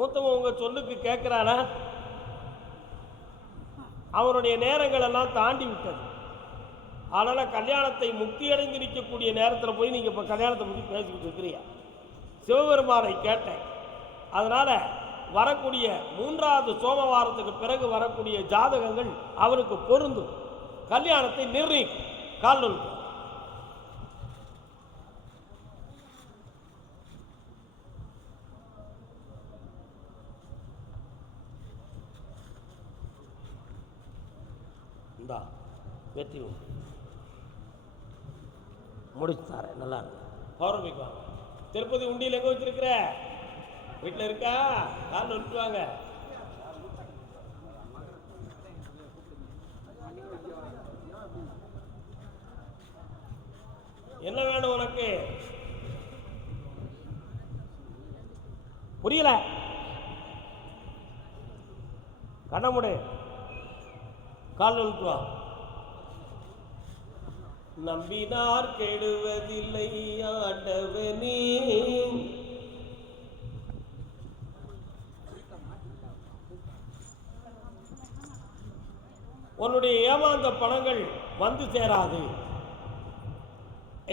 மூத்தவன் உங்க சொல்லுக்கு கேட்கிறானா? அவனுடைய நேரங்கள் எல்லாம் தாண்டி விட்டது. அதனால கல்யாணத்தை முக்தி அடைந்து நிற்கக்கூடிய நேரத்தில் போய் நீங்க இப்ப கல்யாணத்தை பற்றி பேசிக்கிட்டு இருக்கிறீங்க. சிவபெருமானை கேட்டேன். அதனால வரக்கூடிய 3வது சோமவாரத்துக்கு பிறகு வரக்கூடிய ஜாதகங்கள் அவருக்கு பொருந்தும். கல்யாணத்தை நிர்ணயிக்கும். கால் நொழுக்கும். இந்தா வெற்றி முடிச்சுத்தார. நல்லா இருக்கு. பௌர்ணமிக்கு வாங்க. திருப்பதி உண்டியில் எங்க வச்சிருக்கிற? வீட்டில் இருக்கா? கால் நொழுக்குவாங்க. என்ன வேணும் உனக்கு? புரியல. கண்ணமுடு. கால் நொழுக்குவா. நம்பினார் கெடுவதில்லை ஆண்டவனே. உன்னுடைய ஏமாந்த பணங்கள் வந்து சேராது.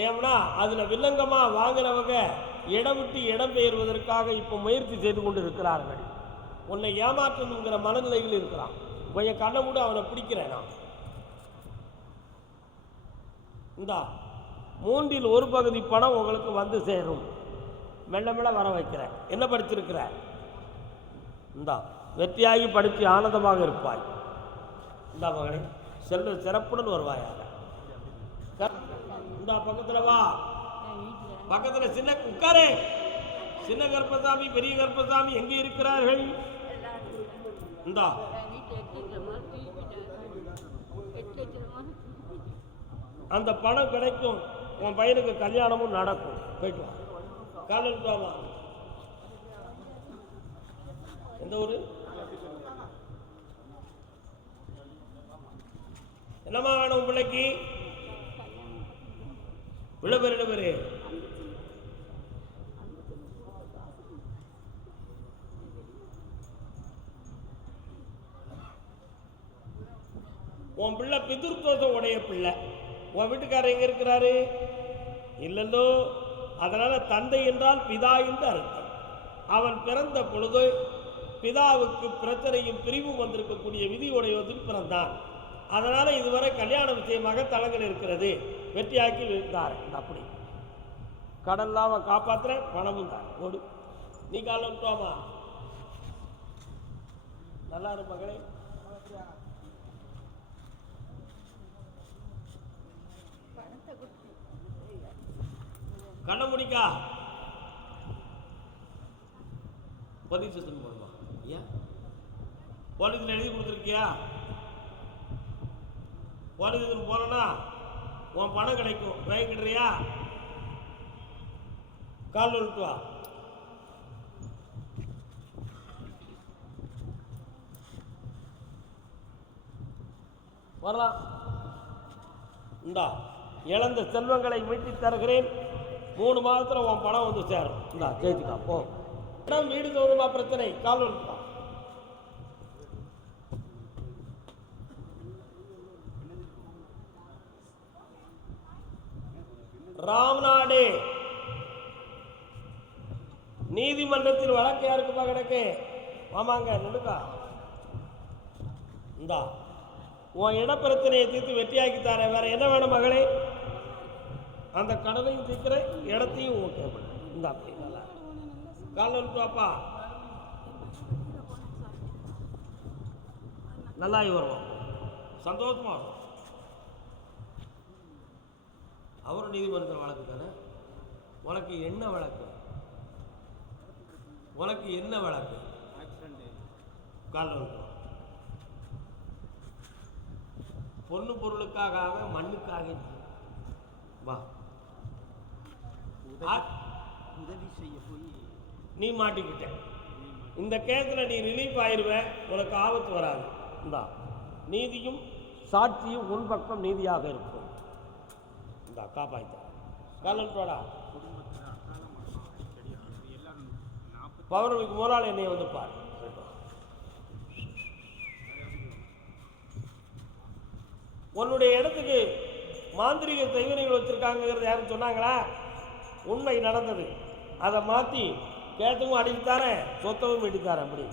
ஏன்னா அதுல வில்லங்கமா வாங்குறவங்க இடம் விட்டு இடம் பெயர்வதற்காக இப்ப முயற்சி செய்து கொண்டு இருக்கிறார்கள். உன்னை ஏமாற்றணுங்கிற மனநிலையில் இருக்கிறான். கொஞ்சம் கண்ணை மூட, அவனை பிடிக்கிறேன் நான். இந்தா 1/3 பகுதி பணம் உங்களுக்கு வந்து சேரும். மெல்ல மெல்ல வர வைக்கிறேன். என்ன படிச்சிருக்கிற? இந்தா வெற்றியாகி படித்து ஆனந்தமாக இருப்பாய். இந்தா மகனே, செல்வ சிறப்புடன் வருவாயாக. இந்த பக்கத்துல வா. பக்கத்துல சின்ன உட்காரே. சின்ன கர்ப்பசாமி, பெரிய கர்ப்பசாமி எங்கே இருக்கிறார்கள்? இந்தா அந்த பணம் கிடைக்கும். உன் பையனுக்கு கல்யாணமும் நடக்கும். போயிட்டு வா. காலையில் போவா. எந்த ஊரு? என்னமா வேணும் பிள்ளைக்கு? விளம்பர உன் பிள்ளை பிதுர்தோஷம் உடைய பிள்ளை. உன் வீட்டுக்காரர் எங்க இருக்கிறாரு? இல்லல்லோ. அதனால தந்தை என்றால் பிதா என்று அர்த்தம். அவன் பிறந்த பொழுது பிதாவுக்கு பிரச்சனையும் பிரிவும் வந்திருக்கக்கூடிய விதி உடையவதில் பிறந்தான். அதனால இதுவரை கல்யாண விஷயமாக தளங்கள் இருக்கிறது. வெற்றியாக்கி இருந்தார். அப்படி கடன்லாம் காப்பாற்றுற பணமும் தான். ஓடு. நீ கால விட்டுவாமா. நல்லா இரு மகளே. கண்ண முடிக்கா. போலீஸ் ஸ்டேஷன் போடுமா? ஏன் போலீஸ்ல எழுதி கொடுத்துருக்கியா? போலீஸ் ஸ்டேஷன் போனா உன் பணம் கிடைக்கும். வாங்கிக்கிறியா? கால் விட்டு வா. வரலாம். இந்தா இழந்த செல்வங்களை மீட்டி தருகிறேன். 3 மாதத்துல உன் பணம் வந்து சேரும். இந்தா ஜெயிச்சுக்கா. போ. இடம் வீடு தோறுமா பிரச்சனை. கால் விட்டு வா. ராம்நாடு நீதிமன்றத்தில் வழக்கு யாருக்குப்பா கிடக்கு? ஆமாங்க நடுக்கா. இந்தா உன் இட பிரச்சனையை தீர்த்து வெற்றியாக்கி தரேன். வேற என்ன வேணும் மகளே? அந்த கடனையும் தீர்க்கிற, இடத்தையும் ஓகே. இந்தா கால விட்டுவாப்பா. நல்லா வருவோம். சந்தோஷமா வரும். அவர் நீதிமன்ற வழக்கு தானே. உனக்கு என்ன வழக்கு? உனக்கு என்ன வழக்கு? கால விட்டுவோம். பொண்ணு பொருளுக்காக மண்ணுக்காக வா. உதவி செய்ய போய் நீ மாட்டிக்கிட்ட. இந்த கேஸ்ல நீ ரிலீஃப் ஆயிருவ. உனக்கு ஆபத்து வராது. இந்தா நீதியும் சாட்சியும் உன் பக்கம் நீதியாக இருக்கும். இந்தா காப்பாய்த்த. காலன்டோடா பௌர்ணமிக்கு முதல் என்னை வந்து பாரு. உன்னுடைய இடத்துக்கு மாந்திரிக தெய்வனைகள் வச்சிருக்காங்கிறது யாரும் சொன்னாங்களா? உண்மை நடந்தது. அதை மாற்றி கேட்டவும் அடித்தாரேன், சொத்தவும் மீட்டித்தாரேன். அப்படி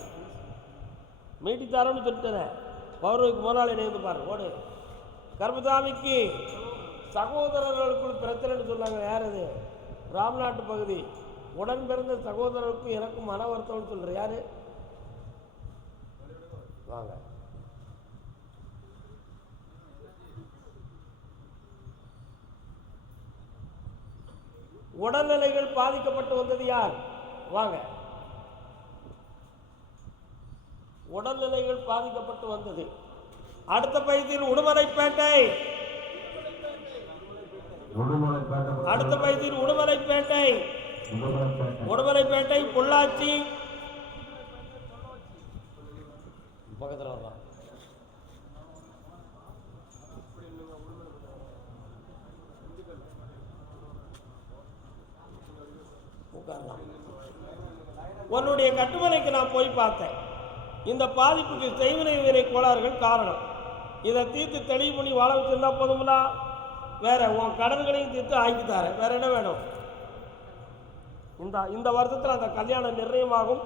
மீட்டித்தாரன்னு சொல்லிட்டேன். பௌர்ணமிக்கு முதல் என்னை வந்து பாரு. ஓடு. கர்மசாமிக்கு சகோதரர்களுக்குள் பிரச்சனைன்னு சொன்னாங்க. யார் அது? ராம்நாட்டு பகுதி. உடன் பிறந்த சகோதரருக்கும் எனக்கும் மன வருத்தம்னு சொல்ற யாரு? வாங்க. உடல்நிலைகள் பாதிக்கப்பட்டு வந்தது யார்? வாங்க. உடல்நிலைகள் பாதிக்கப்பட்டு வந்தது. அடுத்த பகுதியில் உடுமலைப்பேட்டை. அடுத்த பகுதியில் உடுமலைப்பேட்டை, உடுமலைப்பேட்டை, பொள்ளாச்சி பக்கத்தில் வரலாம். உன்னுடைய கட்டுமனைக்கு நான் போய் பார்த்தேன். இந்த பாதிப்புக்கு செய்வினை வினை கோளாறுகள் காரணம். இதை தீர்த்து தெளிவு பண்ணி வாழ வச்சிருந்தா போதுங்களா? வேற உன் கடன்களையும் தீர்த்து ஆக்கி தரேன். வேற என்ன வேணும்? இந்த வருஷத்தில் அந்த கல்யாணம் நிர்ணயமாகும்.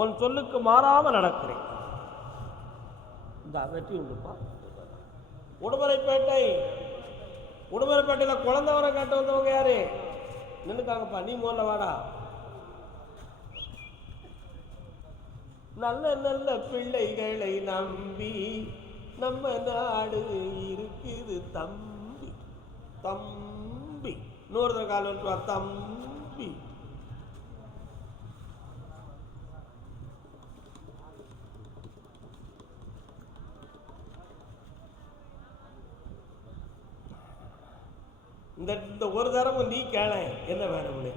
உன் சொல்லுக்கு மாறாம நடக்கிறேன். இந்த வெற்றி உண்டுப்பா. உடுமலைப்பேட்டை, உடுமலைப்பேட்டையில் குழந்தை வர கேட்டு வந்தவங்க யாரு? நின்றுக்காங்கப்பா. நீ முதல்ல வாடா. நல்ல நல்ல பிள்ளைகளை நம்பி நம்ம நாடு இருக்குது தம்பி. தம்பி இன்னொரு காலம் தம்பி. இந்த ஒரு தரமும் நீ கேள என்ன வேணும்னு.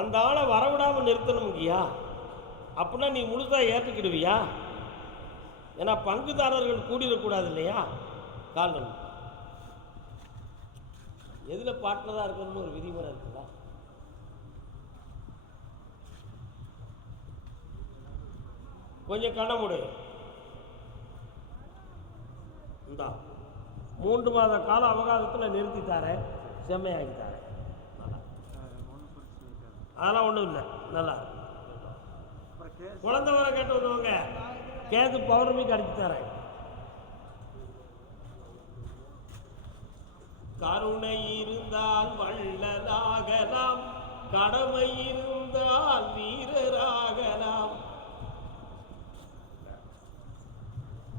அந்த ஆளை வரவிடாமல் நிறுத்தணும்யா. அப்படின்னா நீ முழுசா ஏற்றுக்கிடுவியா? ஏன்னா பங்குதாரர்கள் கூடிடக்கூடாது இல்லையா? காரணம் எதுல பார்ட்னரா இருக்கணும்னு ஒரு விதிமுறை இருக்குல்ல. கொஞ்சம் கண்ண முடி. இந்த 3 மாத கால அவகாசத்தில் நிறுத்தித்தாரேன், செம்மையாகித்தாரேன். அதெல்லாம் ஒன்றும் இல்லை. நல்லா குழந்தை வர கேட்டு வந்தவங்க கேது பௌர்ணமிக்கு அடிச்சு தரேன். கருணை இருந்தால் வள்ளலாகலாம், கடமை இருந்தால் வீரராகலாம்.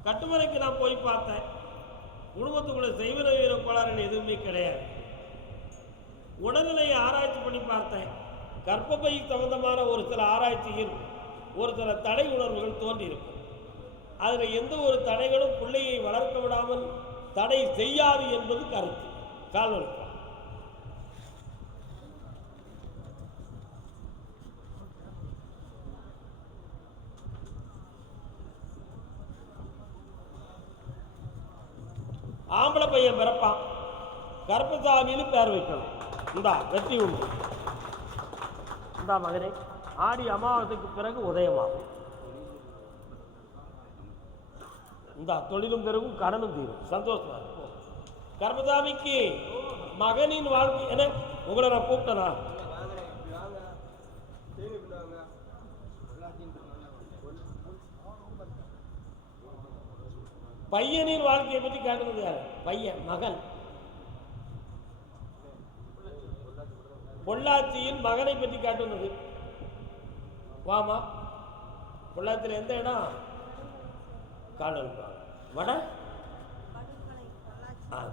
கட்டுமனைக்கு நான் போய் பார்த்தேன். குடும்பத்துக்குள்ள செய்வன வீர கோளாறுன்னு எதுவுமே கிடையாது. உடல்நிலையை ஆராய்ச்சி பண்ணி பார்த்தேன். கர்ப்பப்பை சம்பந்தமான ஒரு சில ஆராய்ச்சியில் ஒரு சில தடை உணர்வுகள் தோன்றியிருக்கும். அதில் எந்த ஒரு தடைகளும் பிள்ளையை வளர்க்க விடாமல் தடை செய்யாது என்பது கருத்து. கால்வல் ஆம்பளை பையன் பிறப்பான், கருப்பசாமின்னு பேர் வைக்கணும். இந்தா வெற்றி உண்டு. இந்தா மகனே, ஆடி அமாவாசைக்கு பிறகு உதயமாகும். இந்த தொழிலும் பெருகும், கடனும் தீரும். சந்தோஷமா இருக்கும். கர்மசாமிக்கு மகனின் வாழ்க்கை என்ன? உங்களை நான் கூப்பிட்டனா? பையனின் வாழ்க்கையை பற்றி கேட்டது யாரு? பையன், மகன். பொள்ளாச்சியின் மகனை பற்றி காட்டுனது. வாமா. பொள்ளாச்சியில் எந்த இடம்? காடல் வட.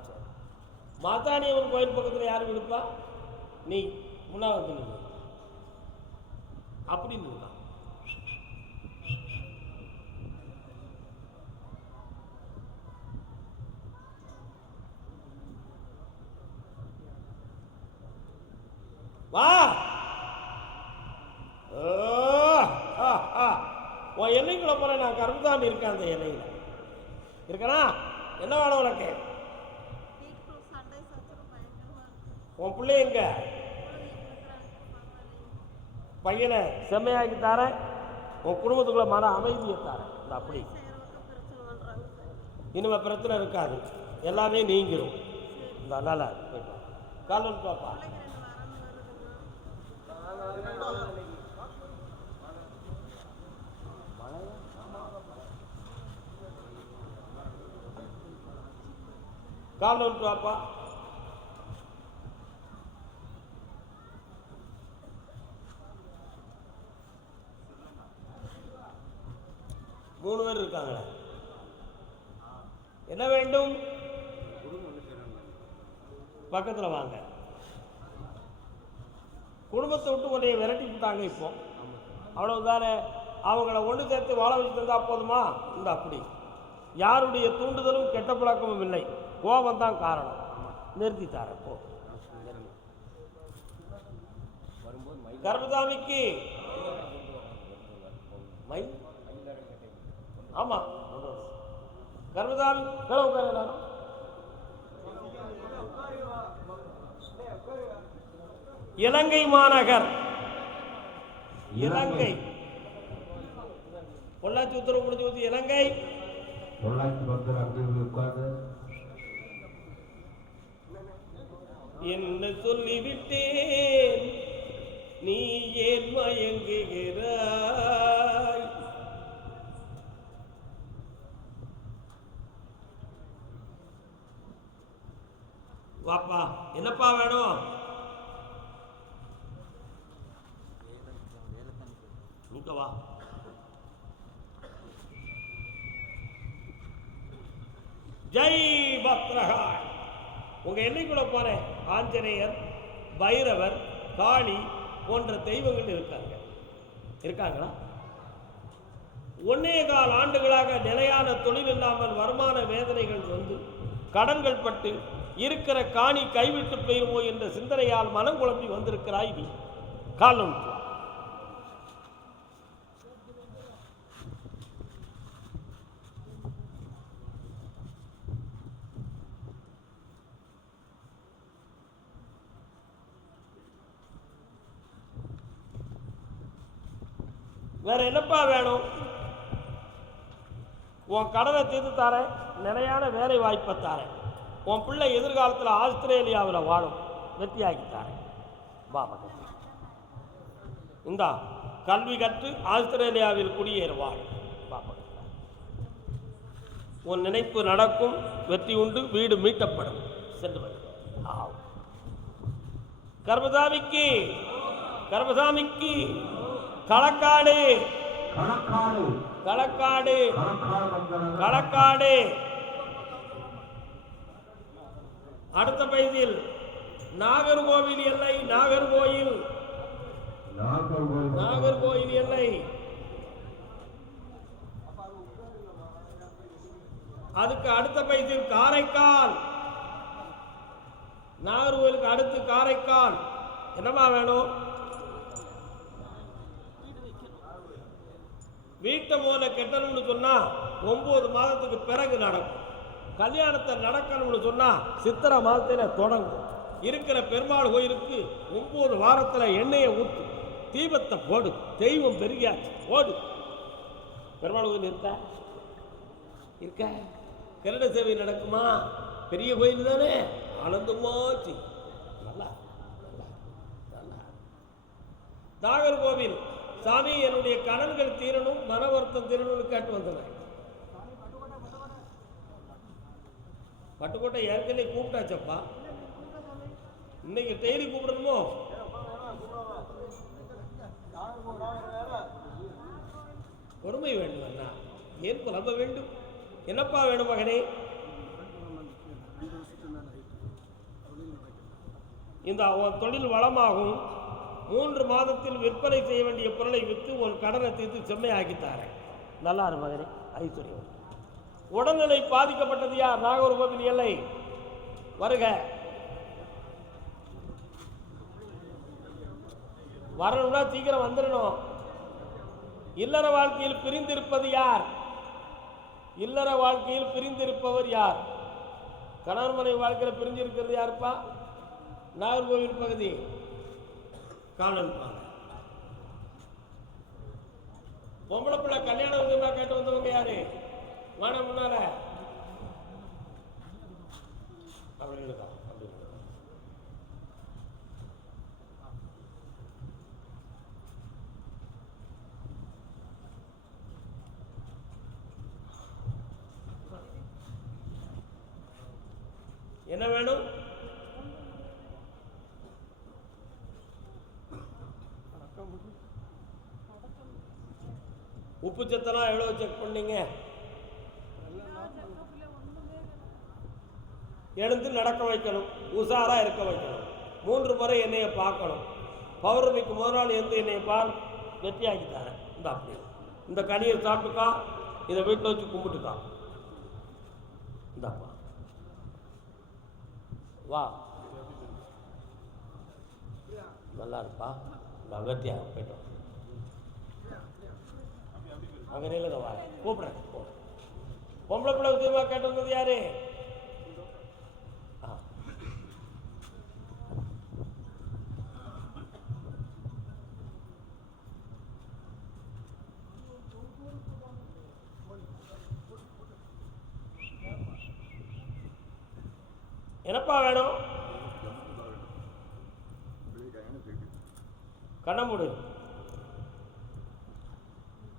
சரி. மாத்தாணியம்மன் கோயில் பக்கத்தில் யாரும் இருப்பா? நீ முன்னா வந்து அப்படின்னு வா. உன் எல்லைக்குள்ள போற நான் நான் கருப்புசாமி இருக்கேன் அந்த இலையில இருக்கனா. என்ன வேணும் உனக்கு? உன் பிள்ளை எங்க? பையனை செம்மையாக்கி தாரேன், உன் குடும்பத்துக்குள்ள மன அமைதியை தாரேன். இந்த அப்படி இனிமே பிரச்சனை இருக்காது, எல்லாமே நீங்கிரும். இந்த நல்லா கால் பாப்பா. கால் வாப்பா. மூணு பேர் இருக்காங்களே, என்ன வேண்டும்? பக்கத்தில் வாங்க. குடும்பத்தை விட்டு உன்னைய விரட்டி விட்டாங்க இப்போ, அவ்வளவுதானே. அவங்கள ஒன்று சேர்த்து வாழ வச்சு தந்தா போதுமா? இந்த அப்படி யாருடைய தூண்டுதலும் கெட்ட பழக்கமும் இல்லை, கோபம் தான் காரணம். நிறுத்தித்தார போ. கர்மசாமிக்கு மை ஆமா கர்மசாமி எல்லாரும் இலங்கை மாநகர், இலங்கை பொள்ளாச்சி உத்தரவு முடிஞ்சு வந்து இலங்கை என்ன சொல்லிவிட்டேன், நீ ஏன் மயங்குகிறாய்? வாப்பா, என்னப்பா வேணும்? வா. ஜெய் பத்ரகாள். உங்க எல்லைக்குள்ள போனேன், ஆஞ்சநேயர், பைரவர், காளி போன்ற தெய்வங்கள் இருக்காங்களா? 1.25 ஆண்டுகளாக நிலையான தொழில் இல்லாமல் வருமான வேதனைகள் வந்து கடன்கள் பட்டு இருக்கிற காணி கைவிட்டு போயிருமோ என்ற சிந்தனையால் மனம் குழம்பி வந்திருக்கிறாய் நீ. காலம் வேற என்னப்பா வேணும்? உன் கடனை தீர்த்து தாரேன், நிலையான வேலை வாய்ப்பை தாரேன், உன் பிள்ளை எதிர்காலத்தில் ஆஸ்திரேலியாவில் வாழும் வெற்றியாக்கி தாரேன். பாபா இந்தா கல்வி கற்று ஆஸ்திரேலியாவில் குடியேறுவாள். பாபா உன் நினைப்பு நடக்கும், வெற்றி உண்டு, வீடு மீட்டப்படும். சென்று வரும். கர்மசாமிக்கு கர்மசாமிக்கு களக்காடு களக்காடு களக்காடு. அடுத்த பகுதியில் நாகர்கோவில் எல்லை, நாகர்கோயில் நாகர்கோவில் எல்லை. அதுக்கு அடுத்த பகுதியில் காரைக்கால், நாகர்கோவிலுக்கு அடுத்து காரைக்கால். என்னமா வேணும்? வீட்டை போல கெட்டணும்னு சொன்னா 9 மாதத்துக்கு பிறகு நடக்கும். கல்யாணத்தை நடக்கணும்னு சொன்னா சித்திரை மாதத்துல தொடங்கும். இருக்கிற பெருமாள் கோயிலுக்கு 9 வாரத்துல எண்ணெயை ஊத்து, தீபத்தை போடு, தெய்வம் பெருகியாச்சு போடு. பெருமாள் கோயில் இருக்க கருட சேவை நடக்குமா? பெரிய கோயில் தானே, ஆனந்தமாச்சு. நல்லா நாகர்கோவில் சாமி, என்னுடைய கடன்கள் தீரணும், மன வருத்தம் தீரணும்னு கேட்டு வந்தேன். பட்டுக்கோட்டை ஏற்கனவே கூப்பிட்டாச்சப்பா, இன்னைக்கு டெய்லி கூப்பிடணுமோ? பொறுமை வேண்டும் அண்ணா, ஏன் புலம்ப வேண்டும்? என்னப்பா வேணும் மகனே? இந்த தொழில் வளமாகும். 3 மாதத்தில் விற்பனை செய்ய வேண்டிய பொருளை விற்று உன் கடனை தீர்த்து செம்மையாக்கித்தாரேன். நல்லா இரு மகனே, ஐஸ்வர்யம். உடல்நிலை பாதிக்கப்பட்டது யார்? நாகர்கோவில் எல்லை வருக. வரணும்னா சீக்கிரம் வந்துடணும். இல்லற வாழ்க்கையில் பிரிந்திருப்பது யார்? இல்லற வாழ்க்கையில் பிரிந்திருப்பவர் யார்? கணவன் மனைவி வாழ்க்கையில் பிரிஞ்சிருக்கிறது யாருப்பா? நாகர்கோவில் பகுதி காணல். பொம்பளை பிள்ளை கல்யாண உதவியா கேட்டு வந்தவங்க யாரு? வான முன்னால அப்படி இருக்கா? என்ன வேணும்? உப்பு சத்தெல்லாம் எவ்வளவு செக் பண்ணீங்க? எழுந்து நடக்க வைக்கணும், உஷாரா இருக்க வைக்கணும், 3 முறை என்னைய பார்க்கணும். பௌர்ணமிக்கு முதல் நாள் எந்த என்னைய பால் வெற்றியாக்கி தரேன். இந்த அப்படி இந்த கனியை சாப்பிட்டுக்கா, இதை வீட்டில் வச்சு கும்பிட்டுக்கா. இந்தாப்பா வா, நல்லா இருப்பா. நான் வெற்றியாக போயிட்டோம். அங்கே நிலுங்க வா, கூப்பிடுறேன். பொம்பளை பிள்ளை உதவியாக கேட்டு வந்தது யாரு? என்னப்பா வேணும்? கண்ணமுடு.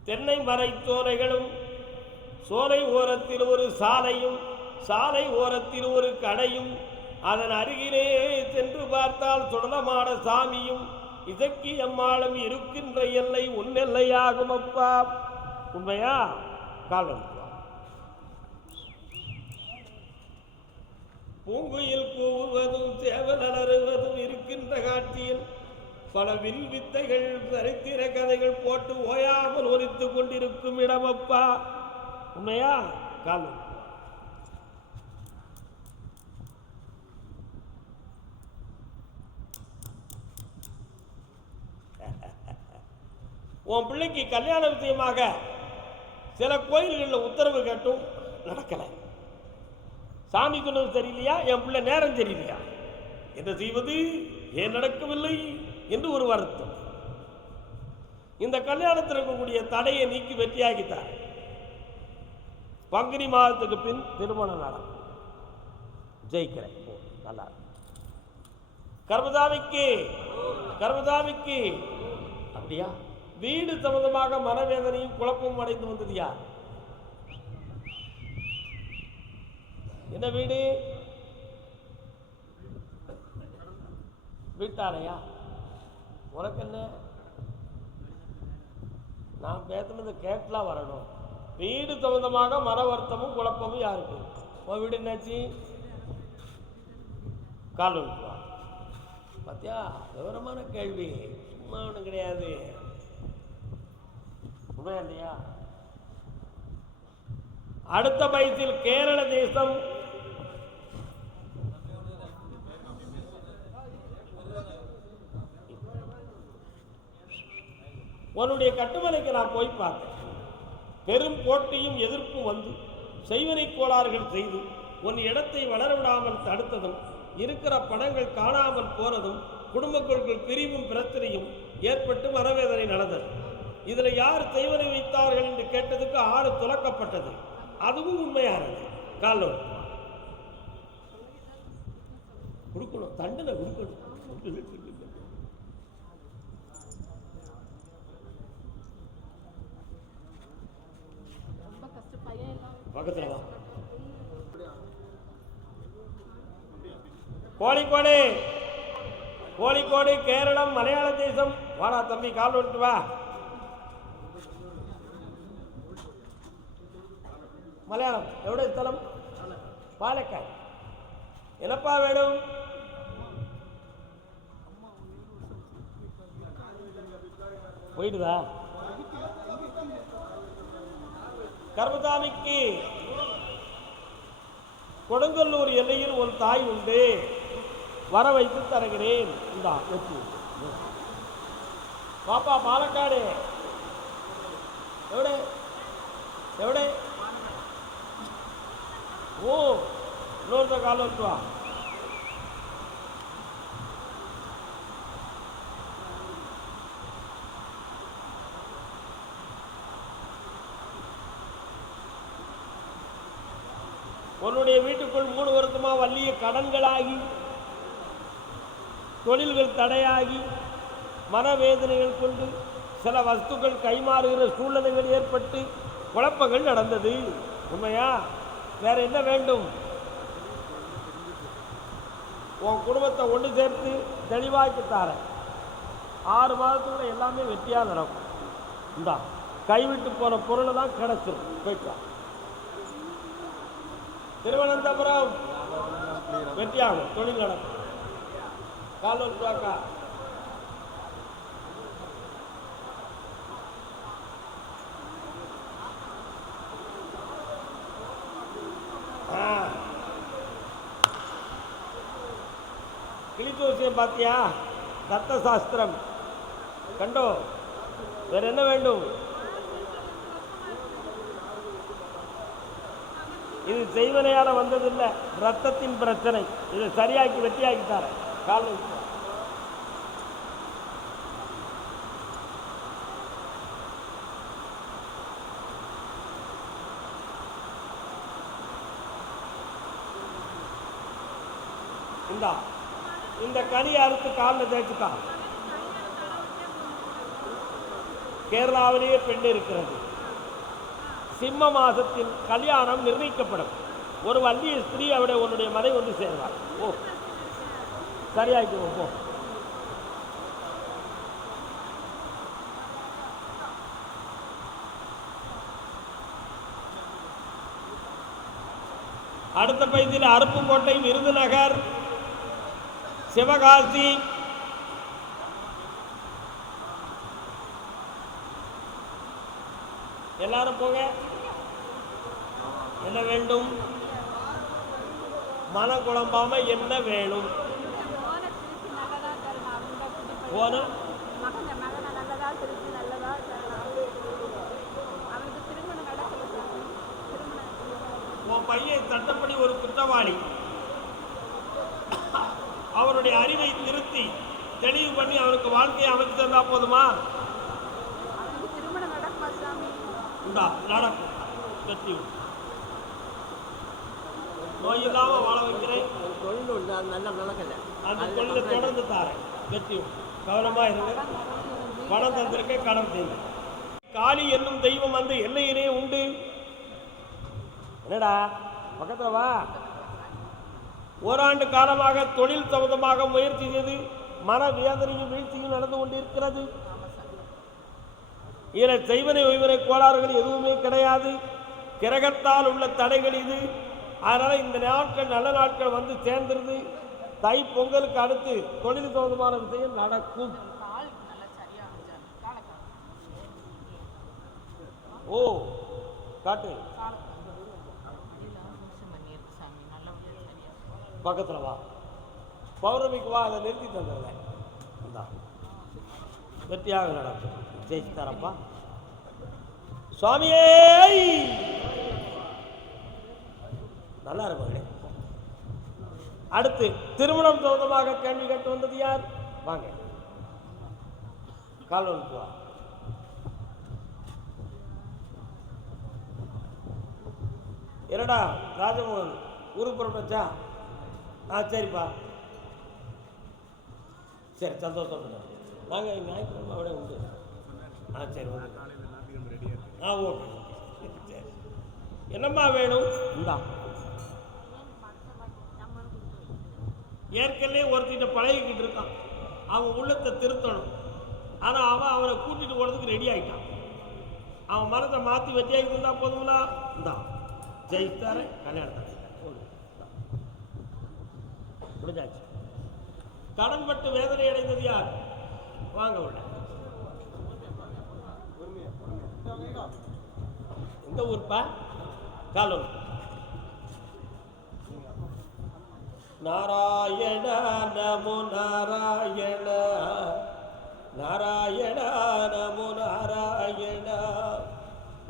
தென்னை மரை சோலைகளும், சோலை ஓரத்தில் ஒரு சாலையும், சாலை ஓரத்தில் ஒரு கடையும், அதன் அருகிலே சென்று பார்த்தால் சுடலமான சாமியும், இசக்கி அம்மாளும் இருக்கின்ற எல்லை உன்னெல்லையாகும் அப்பா. உண்மையா? காலம். பூங்குயில் கூவுவதும் சேவல் அலறுவதும் இருக்கின்ற காட்சியில் பல வில் வித்தைகள் சரித்திர கதைகள் போட்டு ஓயாமல் ஒலித்து கொண்டிருக்கும் இடமப்பா. உண்மையா? காலம். உன் பிள்ளைக்கு கல்யாண விஷயமாக சில கோயில்களில் உத்தரவு கேட்டும் நடக்கலை. சாமி சொன்னது சரியில்லையா? என் பிள்ளை நேரம் சரியில்லையா? என்ன செய்வது? ஏன் நடக்கவில்லை என்று ஒரு வருத்தம். இந்த கல்யாணத்தில் இருக்கக்கூடிய தடையை நீக்கி வெற்றியாகித்தார். பங்குனி மாதத்துக்கு பின் திருமணம் நடக்கும். ஜெயிக்கிறேன். நல்லா கர்மதாமிக்கு கர்மதாமிக்கு அப்படியா? வீடு சம்பந்தமாக மனவேதனையும் குழப்பமும் அடைந்து வந்தது யார்? என்ன வீடு? வீட்டாரையா? உனக்கு என்ன? நான் பேசுனது கேட்கலாம் வரணும். வீடு சம்பந்தமாக மன வருத்தமும் குழப்பமும் யாருக்கு? உன் வீடு என்னாச்சு? கால் விட்டுவா. பார்த்தியா? விவரமான கேள்வி, சும்மா ஒன்றும் கிடையாது. உண்மையா இல்லையா? அடுத்த வயசில் கேரள தேசம் உன்னுடைய கட்டுமனைக்கு நான் போய் பார்த்தேன். பெரும் போட்டியும் எதிர்ப்பும் வந்து செய்வனை கோளாறுகள் செய்து உன் இடத்தை வளர விடாமல் தடுத்ததும், இருக்கிற பணங்கள் காணாமல் போனதும், குடும்பங்களுக்குள் பிரிவும் பிரச்சனையும் ஏற்பட்டு மனவேதனை நடந்தது. இதில் யார் செய்வனை வைத்தார்கள் என்று கேட்டதுக்கு ஆடு துலக்கப்பட்டது. அதுவும் உண்மையானது. காலம் கொடுக்கணும், தண்டனை கொடுக்கணும். பக்கத்துல வா. கோழிக்கோடு கோழிக்கோடு கேரளம் மலையாள தேசம். வாடா தம்பி, கால் விட்டு வா. மலையாளம் எவ்வளோ ஸ்தலம்? பாலக்காய். என்னப்பா வேணும்? போயிடுதா? கர்மதாமிக்கு கொடுங்கல்லூர் எல்லையில் ஒரு தாய் உண்டு, வர வைத்து தருகிறேன். இந்தா வெற்றி. பாப்பா பாலக்காடு எവിടെ எവിടെ? இன்னொருத்த காலம் வச்சுவா. உன்னுடைய வீட்டுக்குள் 3 வருஷமா வள்ளிய கடன்களாகி, தொழில்கள் தடையாகி, மனவேதனைகள் கொண்டு சில வஸ்துக்கள் கைமாறுகிற சூழ்நிலைகள் ஏற்பட்டு குழப்பங்கள் நடந்தது. உண்மையா? வேற என்ன வேண்டும்? உன் குடும்பத்தை ஒன்று சேர்த்து தெளிவாக்கி தாரேன். 6 மாதத்துக்குள்ள எல்லாமே வெற்றியாக நடக்கும். இந்தா கைவிட்டு போன பொருளை தான் கிடைச்சிரும். போயிட்டா திருவனந்தபுரம் வெற்றியாகும், தொழில் நடக்கும். காலூர் துவாக்கா கிழித்து விஷயம் பார்த்தியா? தத்த சாஸ்திரம் கண்டோ. வேற என்ன வேண்டும்? இது செய்வனையால வந்ததில்லை, ரத்தத்தின் பிரச்சனை. இதை சரியாக்கி வெட்டியாக்கி தர. கால் இந்தா இந்த கனி அறுத்து காலில் தேய்ச்சுக்கா. கேரளாவிலேயே பெண் இருக்கிறது. சிம்ம மாதத்தில் கல்யாணம் நிர்ணயிக்கப்படும். ஒரு வள்ளிய ஸ்திரீ அவருடைய உன்னுடைய மனை ஒன்று சேர்வார். ஓ சரியாயிக்குவோம். போ. அடுத்த பகுதியில் அருப்புக்கோட்டை, விருதுநகர், சிவகாசி, எல்லாரும் போங்க. என்ன வேண்டும்? மன குழம்பாம என்ன வேணும்? உன் பையன் சட்டப்படி ஒரு குற்றவாளி. அவருடைய அறிவை திருத்தி தெளிவு பண்ணி அவனுக்கு வாழ்க்கையை அமைச்சு தந்தா போதுமா? நடக்கும். வெற்றி நோய் இல்லாம வாழ வைக்கிறேன். அந்த தொழிலை தொடர்ந்து தாரேன். வெற்றி கவனமா இருங்க. பணம் தந்திருக்க கடன் செய்யுங்க. காளி என்னும் தெய்வம் அந்த எல்லையிலே உண்டு. என்னடா பக்கத்துல வா. ஓராண்டு காலமாக தொழில் சம்பந்தமாக முயற்சி செய்து மன வேதனையும் வீழ்ச்சியும் நடந்து கொண்டிருக்கிறது. இதில் செய்வனை ஒய்வனை கோளாறுகள் எதுவுமே கிடையாது. கிரகத்தால் உள்ள தடைகள் இது. அதனால இந்த நாட்கள் நல்ல நாட்கள் வந்து சேர்ந்துருது. தை பொங்கலுக்கு அடுத்து தொழில் சம்பந்தமான விஷயம் நடக்கும். ஓ காட்டு பக்கத்துல வா. பௌர்ணமிக்கு வா. அதை நிறுத்தி தந்துடுறேன். வெற்றியாக நடக்கும். ஜெயிச்சு தரப்பா சுவாமியே. நல்லா இருப்பாங்களே. அடுத்து திருமணம் சம்பந்தமாக கேள்வி கேட்டு வந்தது யார்? வாங்க கால் வா. என்னடா ராஜமோகன் ஊருக்கு புறப்பட்டா? சரிப்பா, சரி சந்தோஷம். நாங்கள் ஞாயிற்றுக்கிழமை விட உண்டு. சரி ஓகே. சரி என்னம்மா வேணும்? இந்தா ஏற்கனவே ஒருத்திட்ட பழகிக்கிட்டு இருக்கான். அவன் உள்ளத்தை திருத்தணும். ஆனால் அவன் அவனை கூட்டிகிட்டு போகிறதுக்கு ரெடி ஆகிட்டான். அவன் மனத்தை மாற்றி வெட்டியாகி இருந்தா போதுங்களா? இந்தா ஜெயித்தார கல்யாணம் முடிஞ்சாச்சு. கடன்பட்டு வேதனை அடைந்தது யார்? வாங்க உள்ள. எந்த ஊர்ப்பா? காலூர். நாராயண நமோ நாராயண, நாராயண நமோ நாராயண.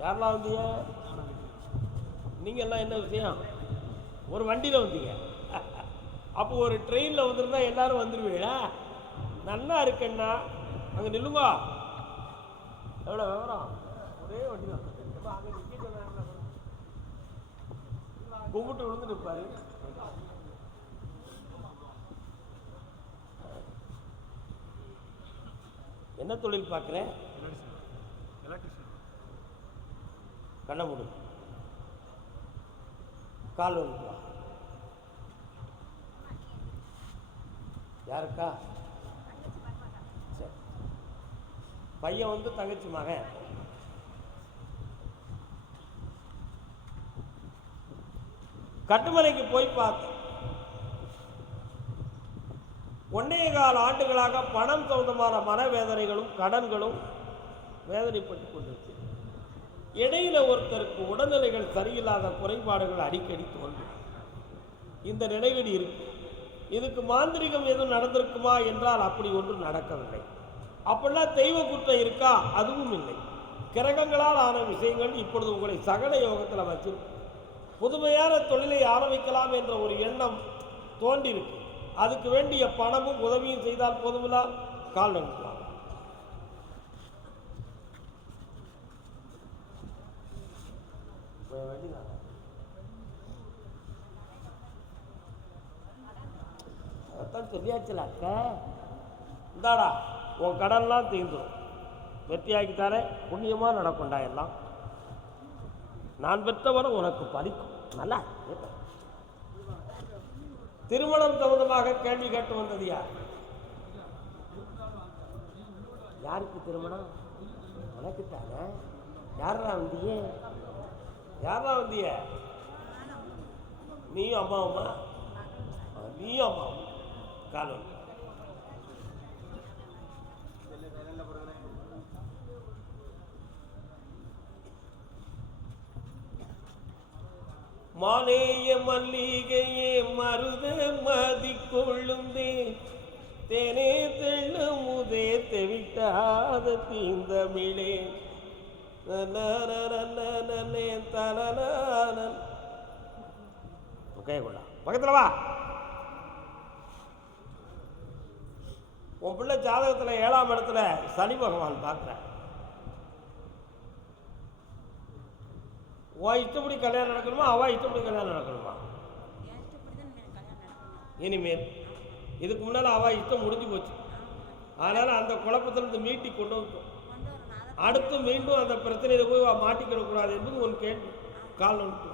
யாரெல்லாம் வந்தீங்க? நீங்க எல்லாம் என்ன விஷயம்? ஒரு வண்டியில் வந்தீங்க. அப்போ ஒரு ட்ரெயினில் வந்துருந்தா எல்லாரும் வந்துடுவீங்களா? நன்னா இருக்குன்னா அங்கே நில்லுங்க. எவ்வளோ விவரம்? ஒரே வண்டி தான். அங்கே டிக்கெட் கும்பிட்டு விழுந்து நிற்பாரு. என்ன தொழில் பார்க்குறேன்? கண்ண மூடு, கால் வந்துக்கலாம். யாருக்கா? சரி, பையன் வந்து தங்கச்சி மகன். கட்டுமலைக்கு போய் பார்த்தேன். 1.25 ஆண்டுகளாக பணம் சம்பந்தமான மனவேதனைகளும் கடன்களும் வேதனைப்பட்டு கொண்டிருக்கு. இடையில ஒருத்தருக்கு உடல்நிலைகள் சரியில்லாத குறைபாடுகள் அடிக்கடி தோன்றும். இந்த நிலையில் இருக்கு. இதுக்கு மாந்திரிகம் எதுவும் நடந்திருக்குமா என்றால் அப்படி ஒன்றும் நடக்கவில்லை. அப்படிலாம் தெய்வ குற்றம் இருக்கா? அதுவும் இல்லை. கிரகங்களால் ஆன விஷயங்கள் இப்பொழுது உங்களை சகல யோகத்தில் வச்சிருக்கு. புதுமையான தொழிலை ஆரம்பிக்கலாம் என்ற ஒரு எண்ணம் தோன்றியிருக்கு. அதுக்கு வேண்டிய பணமும் உதவியும் செய்தால் போதுமில்லா கால் நினைக்கலாம். அதான் சொல்லியாச்சுல அக்கா, இந்தாடா உன் கடன்லாம் தீர்ந்துடும், வெற்றியாக்கித்தானே, புண்ணியமாக நடக்கும்டா எல்லாம். நான் பெற்றவரை உனக்கு பலிக்கும். நல்லா திருமணம் சம்பந்தமாக கேள்வி கேட்டு வந்தது யார்? யாருக்கு திருமணம்? உனக்கு தானே. யாரா வந்தியே? யாரா வந்திய? நீயும் அம்மாவுமா? நீயும் அம்மாவும் காலம். மாலேய மல்லிகையே மருத மதி கொள்ளுந்தே தேனே தெள்ளு முதே தெவிட்டாத தீந்தமிழே பக்கத்தில் வா. உன் பிள்ளை ஜாதகத்தில் 7ஆம் இடத்துல சனி பகவான் பார்க்குறேன். உன் இஷ்டப்படி கல்யாணம் நடக்கணுமா? அவ இஷ்டப்படி கல்யாணம் நடக்கணுமா? இனிமேல் இதுக்கு முன்னால் அவ இஷ்டம் முடிஞ்சு போச்சு. அதனால் அந்த குழப்பத்திலிருந்து மீட்டி கொண்டு வந்துட்டோம். அடுத்து மீண்டும் அந்த பிரச்சனையில போய் மாட்டிக்கிடக்கூடாது என்பது ஒரு கேள்வி. கால் வந்துட்டு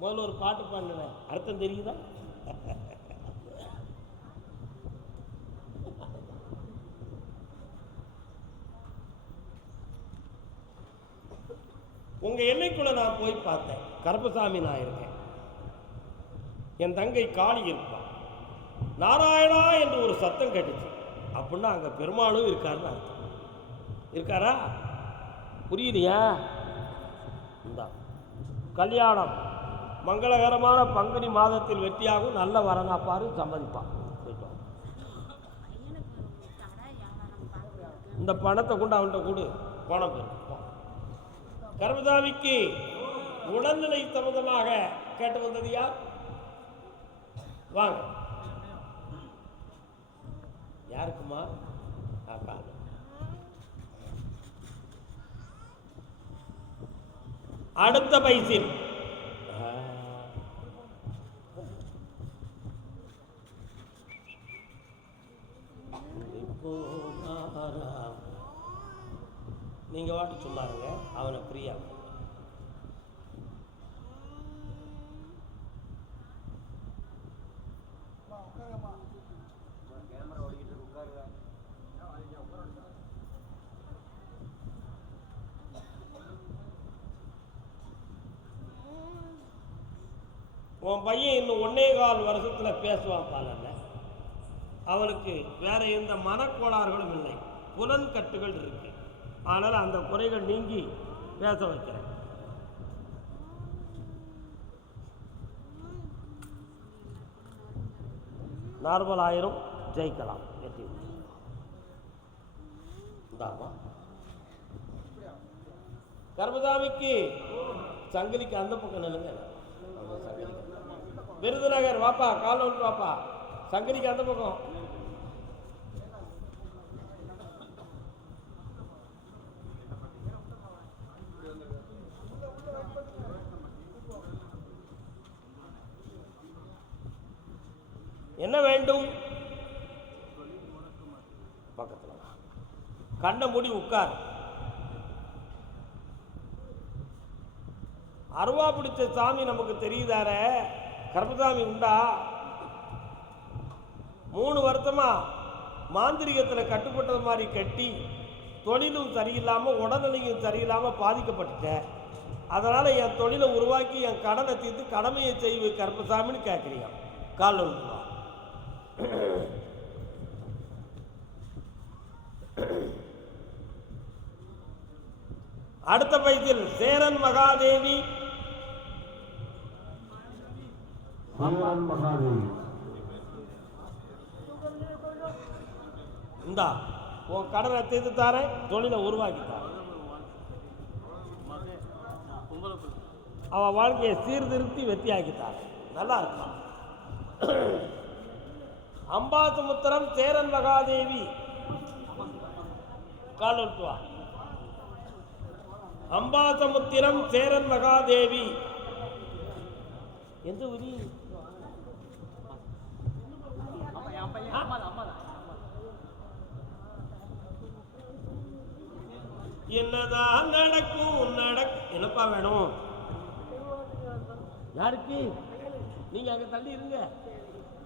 முதல்ல ஒரு பாட்டு பாடுனேன், அர்த்தம் தெரியுதா? உங்க எல்லைக்குள்ள நான் போய் பார்த்தேன். கருப்பசாமி நான் இருக்கேன், என் தங்கை காளி இருப்பான். நாராயணா என்று ஒரு சத்தம் கேட்டுச்சு. அப்படின்னா அங்க பெருமாளும் இருக்காருன்னு அர்த்தம். இருக்காரா? புரியுதியா? இந்த கல்யாணம் மங்களகரமான பங்குனி மாதத்தில் வெற்றியாகும். நல்ல வரனா பாரு, சம்மதிப்பான். இந்த பணத்தை கொண்டு அவன்கிட்ட கொடு, பணம் பெருப்பான். கருப்பசாமிக்கு உடல்நிலை சம்பந்தமாக கேட்டு வந்தது யார்? வாங்க. யாருக்குமா? அடுத்த பைசில் நீங்க வாட்டு சொன்னாருங்க, அவனை பிரியா உன் பையன் இன்னும் 1.25 வருஷத்தில் பேசுவான் பாலல்ல. அவனுக்கு வேற எந்த மனக்கோளாறுகளும் இல்லை, புலன் கட்டுகள் இருக்கு. ஆனால் அந்த குறைகள் நீங்கி பேச வைக்கிறேன். நார்மல் ஆயிரும், ஜெயிக்கலாம். கருப்பசாமிக்கு சங்கிலிக்கு அந்த பக்கம் நிலுங்க. விருதுநகர் வாப்பா, கால் ஒன்று வாப்பா, சங்கிலிக்கு அந்த பக்கம். என்ன வேண்டும்? பக்கத்தில் கண்ண மூடி உட்கார். அருவா பிடிச்ச சாமி நமக்கு தெரியுதார, கர்மசாமி உண்டா? 3 வருஷமா மாந்திரிகத்தில் கட்டுப்பட்டது மாதிரி கட்டி, தொழிலும் சரியில்லாமல் உடல்நிலையும் சரியில்லாமல் பாதிக்கப்பட்டுட்டேன். அதனால் என் தொழிலை உருவாக்கி என் கடனை தீர்த்து கடமையை செய்வு கர்மசாமின்னு கேட்குறீங்க. கால் ஒன்று. அடுத்த பைத்தில் சேரன் மகாதேவி. இந்தா உன் கடனை தீர்த்து தாரேன், தொழிலை உருவாக்கி தாரேன். அவன் வாழ்க்கையை சீர்திருத்தி வெற்றியாக்கித்தாரேன். நல்லா இருக்கான். அம்பாசமுத்திரம் சேரன் மகாதேவி. கால் ஒட்டுவா. அம்பாசமுத்திரம் சேரன் மகாதேவி. எந்த ஊரி? என்னதான் நடக்கும் என்னப்பா வேணும்? யாருக்கு? நீங்க அங்க தள்ளி இருங்க.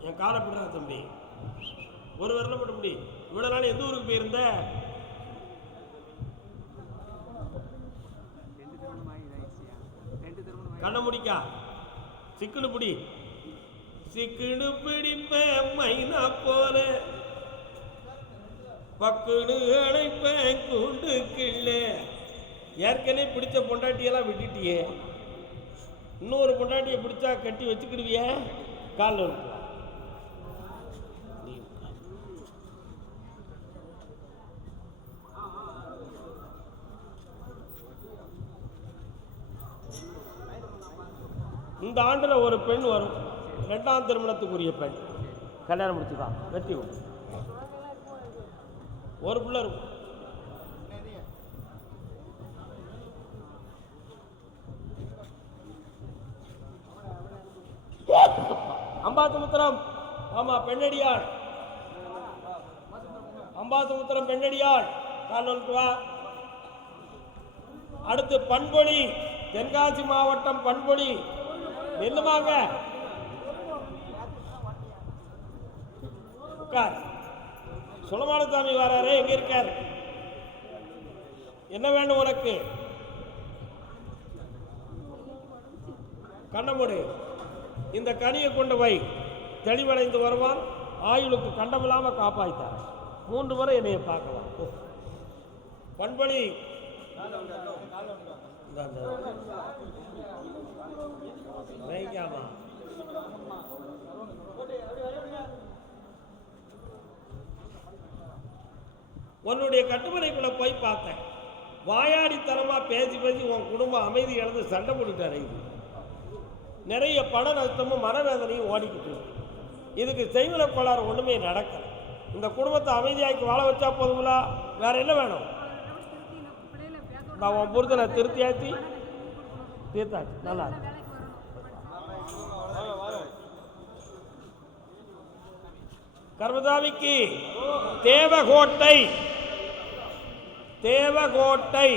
என் காலை பிடுற தம்பி, ஒரு விரல போட்டு முடி. இவ்வளவு நாள் எந்த ஊருக்கு போயிருந்த? கண்ண முடிக்கா. சிக்குனு பிடி. சிக்குனு பிடிப்ப மைனா போல, பக்குனு அழைப்ப கூண்டு கிள்ள. ஏற்கனவே பிடிச்ச பொண்டாட்டியெல்லாம் விட்டுட்டியே, இன்னொரு பொண்டாட்டியை பிடிச்சா கட்டி வச்சுக்கிடுவிய. காலில் இருக்கு. இந்த ஆண்டில் ஒரு பெண் வரும், 2ஆம் திருமணத்துக்குரிய பெண். கல்யாணம் முடிச்சுதான் வெற்றி உண்டு. ஒரு பிள்ளை இருக்கும். அம்பாசமுத்திரம். ஆமா, பெண்ணடியாள். அம்பாசமுத்திரம் பெண்ணடியாள். கால்வா. அடுத்து பண்பொழி, தென்காசி மாவட்டம் பண்பொழி. நில்லுமாங்க. உட்கார். சுலமானசாமி வராரு, எங்க இருக்கார்? என்ன வேண்டும் உனக்கு? கண்ணமுடி. இந்த கனியை கொண்டு வை. தெளிவடைந்து வருவான். ஆயுளுக்கு கண்டமில்லாம காப்பாய்த்தார். 3 முறை என்னைய பார்க்கலாம். பண்பொழி. உன்னுடைய கட்டுமனைக்குள்ள போய் பார்த்தேன். வாயாடித்தனமா பேசி பேசி உன் குடும்பம் அமைதி இழந்து சண்டை போட்டுட்டாரு. நிறைய பண நஷ்டமும் மனவேதனையும் ஓடிக்கிட்டு. இதுக்கு செய்வன கோளாறு ஒண்ணுமே நடக்கல. இந்த குடும்பத்தை அமைதியாக்கி வாழ வச்சா போதுங்களா? வேற என்ன வேணும்? நான் உன் புரிதலை திருத்தியாச்சு, தீர்த்தாச்சு. நல்லா கர்மசாமிக்கு தேவகோட்டை, தேவகோட்டை,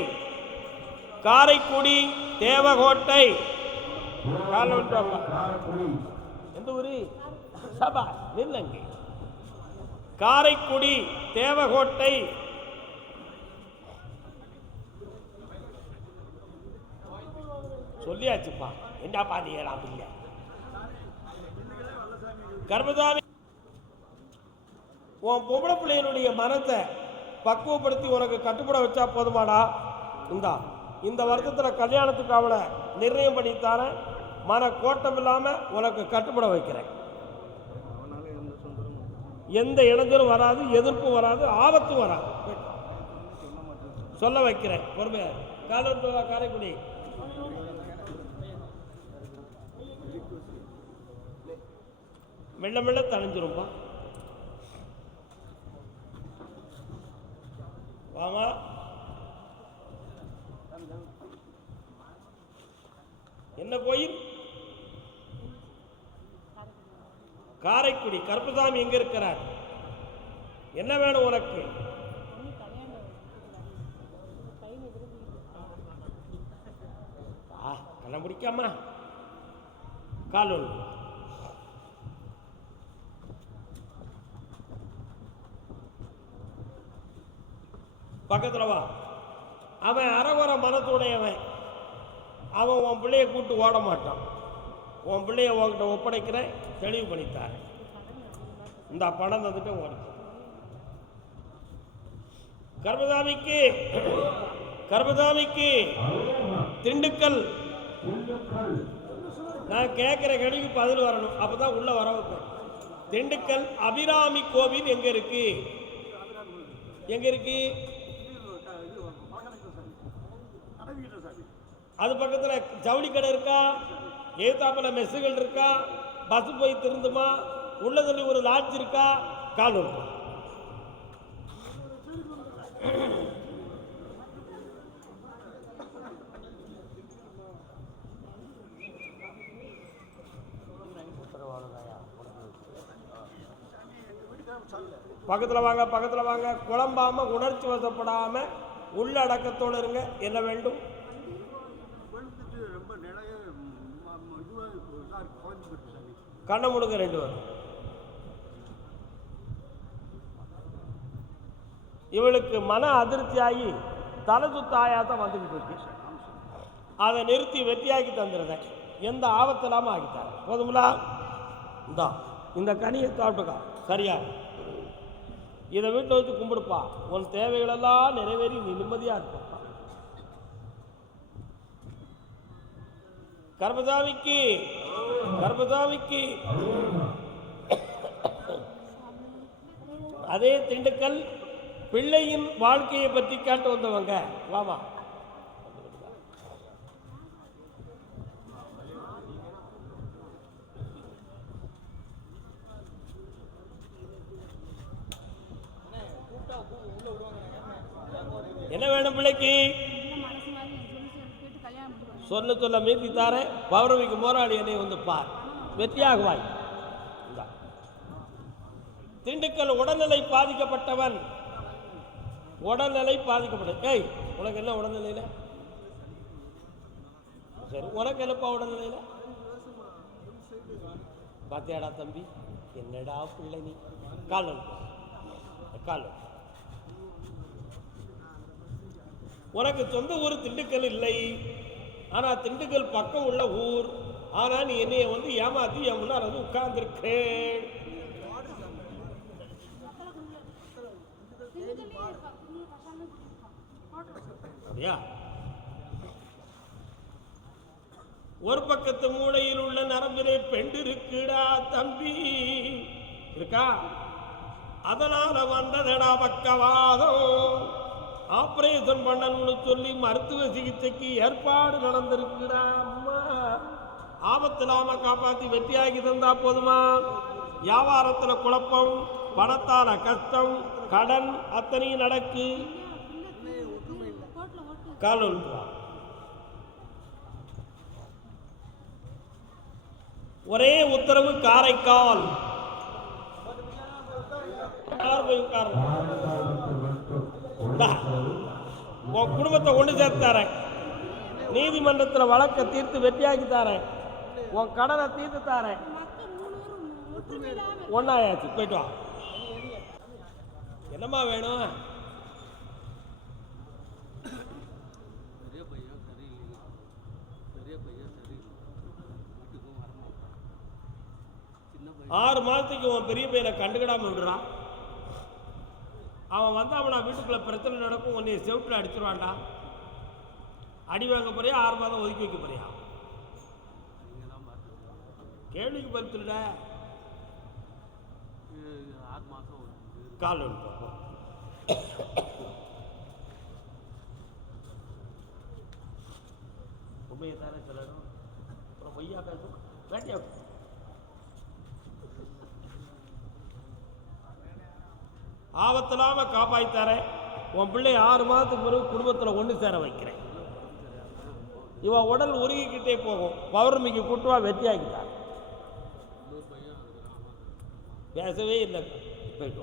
காரைக்குடி, தேவகோட்டை. எந்த ஊரு? சபா நில்லங்க. காரைக்குடி, தேவகோட்டை. சொல்லியாச்சுப்பா. என்னப்பா நீ ஏழாம் கர்மசாமி, உன் பொம்பளை பிள்ளைகளுடைய மனத்தை பக்குவப்படுத்தி உனக்கு கட்டுப்பட வச்சா போதுமாடா? இந்த வருஷத்தில் கல்யாணத்துக்கு அவளை நிர்ணயம் பண்ணித்தாரேன். மன கோட்டம் இல்லாமல் உனக்கு கட்டுப்பட வைக்கிறேன். எந்த இடைஞ்சலும் வராது, எதிர்ப்பும் வராது, ஆபத்தும் வராது. சொல்ல வைக்கிறேன். பொறுமையா. காரைக்குடி மெல்ல மெல்ல தணிஞ்சிரும்பா. வாங்க. என்ன கோயில்? காரைக்குடி. கருப்பசாமி எங்க இருக்கிறார்? என்ன வேணும் உனக்கு? கண்ண முடிக்காமா கால் ஒன்று. பக்கத்தில் வா. அவன் அறகுற மனத்துடையவன். அவன் உன் பிள்ளைய கூட்டு ஓட மாட்டான். உன் பிள்ளைய உன்கிட்ட ஒப்படைக்கிற தெளிவு பண்ணித்தார். இந்த பணம் தந்துட்டு ஓடி. கர்மசாமிக்கு கர்மசாமிக்கு திண்டுக்கல். நான் கேட்கிற கேள்விக்கு பதில் வரணும். அப்பதான் உள்ள வர வைப்பேன். திண்டுக்கல் அபிராமி கோவில் எங்க இருக்கு? எங்க இருக்கு? அது பக்கத்துல ஜவுளி கடை இருக்கா? ஏத்தாப்புல மெஸ்ஸுகள் இருக்கா? பஸ் போய் திருந்துமா? உள்ளதில் ஒரு லாட்ஜ் இருக்கா? கால் இருக்கா? பக்கத்தில் வாங்க, பக்கத்தில் வாங்க. குழம்பாம உணர்ச்சி வசப்படாம உள்ளடக்கத்தோடு இருங்க. என்ன வேண்டும்? கண்ண முடுங்க 2 பேரும். இவளுக்கு மன அதிர்ச்சியாகி தலை சுத்தாயாதான் வந்துக்கிட்டு இருக்கு. அதை நிறுத்தி வெற்றியாக்கி தந்துடுறேன். எந்த ஆபத்து இல்லாமல் ஆகித்தார போதுங்களா? இந்தா இந்த கனியை சாப்பிட்டுக்கா. சரியா? இதை வீட்டில் வச்சு கும்பிடுப்பா. உன் தேவைகளெல்லாம் நிறைவேறி நீ நிம்மதியாக இருப்பா. கர்மசாமிக்கு கர்மசாமிக்கு அதே திண்டுக்கல் பிள்ளையின் வாழ்க்கையை பற்றி கேட்டு வந்தவங்க. வாமா. என்ன வேணும் பிள்ளைக்கு? சொல்ல மீறி தார. பௌர்ணமிக்கு போராளி என்னை வந்து பார். வெற்றியாகுவாய். திண்டுக்கல் உடல்நிலை பாதிக்கப்பட்டவன். உடல்நிலை பாதிக்கப்பட்ட. ஏய், உனக்கு என்ன உடல்நிலையில? சரி, உனக்கு என்னப்பா உடல்நிலையில? பாத்தியாடா தம்பி, என்னடா பிள்ளை நீ. கால் கால். உனக்கு சொந்த ஊர் திண்டுக்கல் இல்லை. ஆனா திண்டுக்கல் பக்கம் உள்ள ஊர். ஆனா நீ என்னைய வந்து ஏமாத்தி என் முன்னாடி வந்து உட்கார்ந்துருக்கேன். அப்படியா? ஒரு பக்கத்து மூளையில் உள்ள நரம்பிலே பெண்டு இருக்குடா தம்பி. இருக்கா? அதனால வந்ததடா பக்கவாதம். ஆபரேஷன் பண்ணணும்னு சொல்லி மருத்துவ சிகிச்சைக்கு ஏற்பாடு நடந்திருக்குடா. அம்மா ஆபத்திலாம காப்பாற்றி வெற்றியாகி தந்தா போதுமா? வியாபாரத்தில் குழப்பம், பணத்தால கஷ்டம், கடன் அத்தனையும் நடக்கு. கால் ஒரே உத்தரவு காரைக்கால். உன் குடும்பத்தை ஒன்று சேர்த்தாரேன். நீதிமன்றத்தில் வழக்கை தீர்த்து வெற்றியாக்கி தாரேன். உன் கடனை தீர்த்து தாரேன். ஒன்னாயாச்சு. போயிட்டு வா. என்னம்மா வேணும்? ஆறு மாதத்துக்கு உன் பெரிய பையனை கண்டுக்கிடாம விடுறான். அவன் வந்து அவனை வீட்டுக்குள்ள பிரச்சனை நடக்கும். உன்னை செவுட்டில் அடிச்சிருவான்டா. அடி வாங்க போறியா? 6 மாதம் ஒதுக்கி வைக்க போறியா? கேள்விக்கு பருத்துட. 6 மாதம் கால் உண்மையை தானே சொல்லணும். அப்புறம் பொய்யா பேசும். வேட்டியா ஆபத்தில்லாமல் காப்பாற்றி தரேன். உன் பிள்ளை 6 மாதத்துக்கு பிறகு குடும்பத்தில் ஒன்று சேர வைக்கிறேன். இவன் உடல் உருகிக்கிட்டே போகும். பௌர்ணமிக்கு கூட்டுவா வெற்றியாக்கிட்டார். பேசவே இல்லை. போயிட்டு